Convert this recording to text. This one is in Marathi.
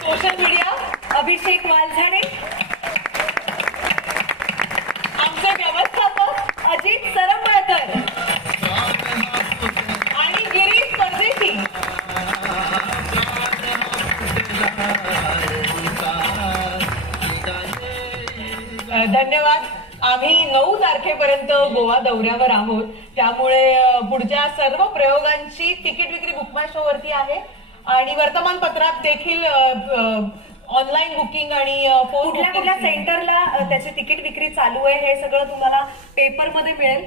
सोशल मीडिया अभिषेक वालझाडे, आमचे व्यवस्थापक अजित सरंबळकर आणि गिरीश परदेशी. धन्यवाद. आम्ही 9 तारखेपर्यंत गोवा दौऱ्यावर आहोत, त्यामुळे पुढच्या सर्व प्रयोगांची तिकीट विक्री बुक माय शो वरती आहे आणि वर्तमानपत्रात देखील ऑनलाईन बुकिंग आणि कुठल्या कुठल्या सेंटरला त्याची तिकीट विक्री चालू आहे हे सगळं तुम्हाला पेपरमध्ये मिळेल.